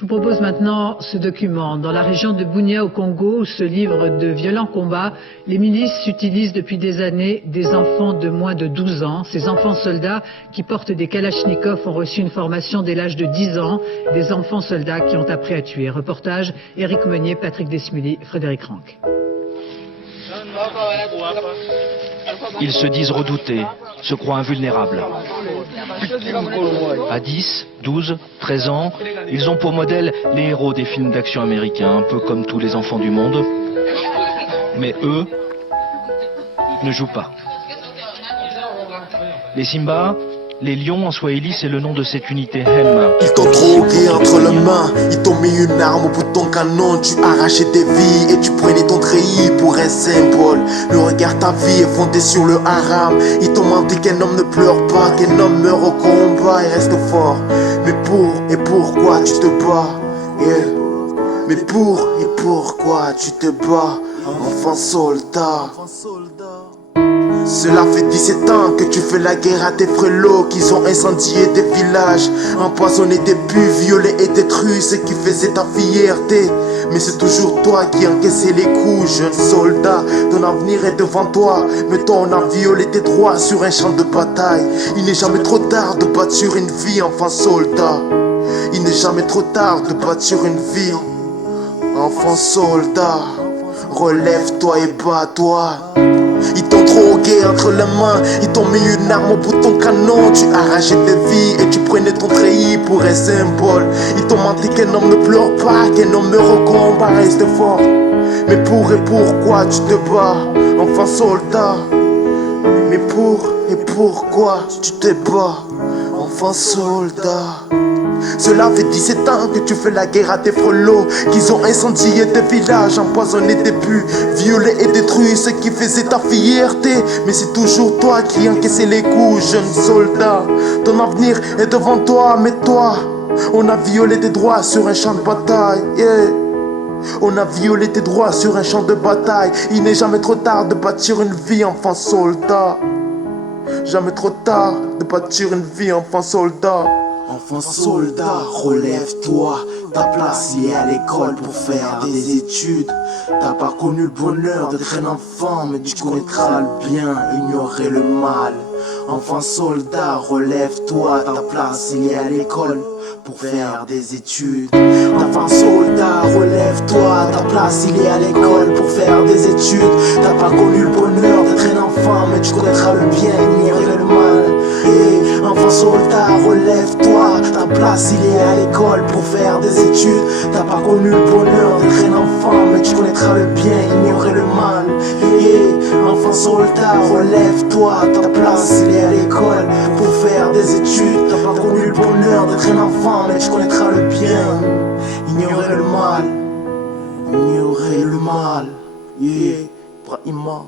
Je vous propose maintenant ce document. Dans la région de Bunia au Congo, où se livrent de violents combats, les milices utilisent depuis des années des enfants de moins de 12 ans. Ces enfants soldats qui portent des kalachnikovs ont reçu une formation dès l'âge de 10 ans. Des enfants soldats qui ont appris à tuer. Reportage Éric Meunier, Patrick Desmully, Frédéric Rank. Ils se disent redoutés, se croient invulnérables. À 10, 12, 13 ans, ils ont pour modèle les héros des films d'action américains, un peu comme tous les enfants du monde. Mais eux ne jouent pas. Les Simba, les lions en swahili, c'est le nom de cette unité Hemma. Ils t'ont drogué entre les mains, ils t'ont mis une arme au bout de ton canon. Tu arrachais tes vies et tu prenais ton treillis pour un symbole. Le regard, ta vie est fondée sur le haram. Ils t'ont menti qu'un homme ne pleure pas, qu'un homme meurt au combat et reste fort. Mais pour et pourquoi tu te bats, yeah. Mais pour et pourquoi tu te bats, enfant soldat. Cela fait 17 ans que tu fais la guerre à tes frélots, qu'ils ont incendié des villages, empoisonné des puits, violé et détruit ce qui faisait ta fierté. Mais c'est toujours toi qui encaissais les coups, jeune soldat. Ton avenir est devant toi, mais toi on a violé tes droits sur un champ de bataille. Il n'est jamais trop tard de bâtir une vie, enfant soldat. Il n'est jamais trop tard de bâtir une vie, enfant soldat. Relève-toi et bats-toi. Ils t'ont drogué entre les mains, ils t'ont mis une arme au bout de ton canon. Tu arrachais tes vies et tu prenais ton treillis pour un symbole. Ils t'ont menti qu'un homme ne pleure pas, qu'un homme meurt au combat, reste fort. Mais pour et pourquoi tu te bats, enfant soldat? Mais pour et pourquoi tu te bats, enfant soldat? Cela fait 17 ans que tu fais la guerre à tes frelots, qu'ils ont incendié tes villages, empoisonné tes puits, violé et détruit ce qui faisait ta fierté. Mais c'est toujours toi qui encaissais les coups, jeune soldat. Ton avenir est devant toi, mais toi, on a violé tes droits sur un champ de bataille, yeah. On a violé tes droits sur un champ de bataille. Il n'est jamais trop tard de bâtir une vie, enfant soldat. Jamais trop tard de bâtir une vie, enfant soldat. Enfant soldat, relève-toi, ta place y est à l'école pour faire des études. T'as pas connu le bonheur d'être un enfant, mais tu connaîtras le bien, ignorer le mal. Enfant soldat, relève-toi, ta place y est à l'école pour faire des études. Enfant soldat, relève-toi, ta place il est à l'école pour faire des études. T'as pas connu le bonheur d'être un enfant, mais tu connaîtras le bien, ignorer le mal. Et enfant soldat, relève-toi, ta place il est à l'école pour faire des études. T'as pas connu le bonheur d'être un enfant, mais tu connaîtras le bien, ignorer le mal. Et enfant soldat, relève-toi, ta place il est à l'école pour faire des études. T'as pas connu le bonheur d'être un enfant, mais tu connaîtras le bien, ignorer le mal, ignorer le mal. Yeah, Brahima.